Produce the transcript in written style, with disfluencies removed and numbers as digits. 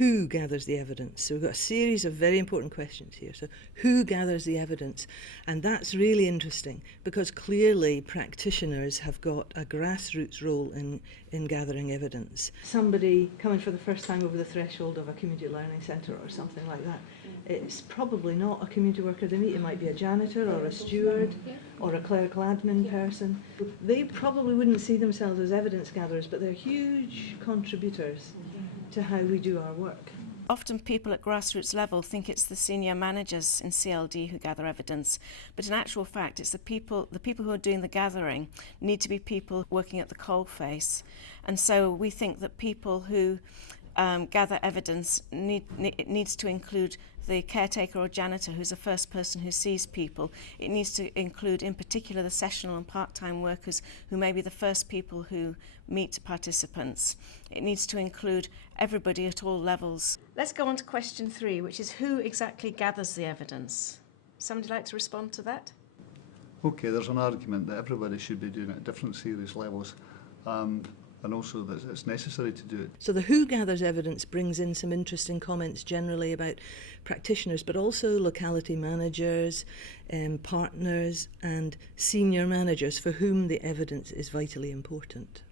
who gathers the evidence. So we've got a series of very important questions here. So who gathers the evidence? And that's really interesting because clearly practitioners have got a grassroots role in gathering evidence. Somebody coming for the first time over the threshold of a community learning centre or something like that, it's probably not a community worker they meet. It might be a janitor or a steward or a clerical admin person. They probably wouldn't see themselves as evidence gatherers, but they're huge contributors to how we do our work. Often people at grassroots level think it's the senior managers in CLD who gather evidence, but in actual fact it's the people who are doing the gathering need to be people working at the coalface. And so we think that people who gather evidence needs to include the caretaker or janitor who's the first person who sees people. It needs to include in particular the sessional and part-time workers who may be the first people who meet participants. It needs to include everybody at all levels. Let's go on to question 3, which is who exactly gathers the evidence? Somebody like to respond to that? Okay, there's an argument that everybody should be doing it at different serious levels. And also that it's necessary to do it. So the who gathers evidence brings in some interesting comments generally about practitioners, but also locality managers, partners and senior managers for whom the evidence is vitally important.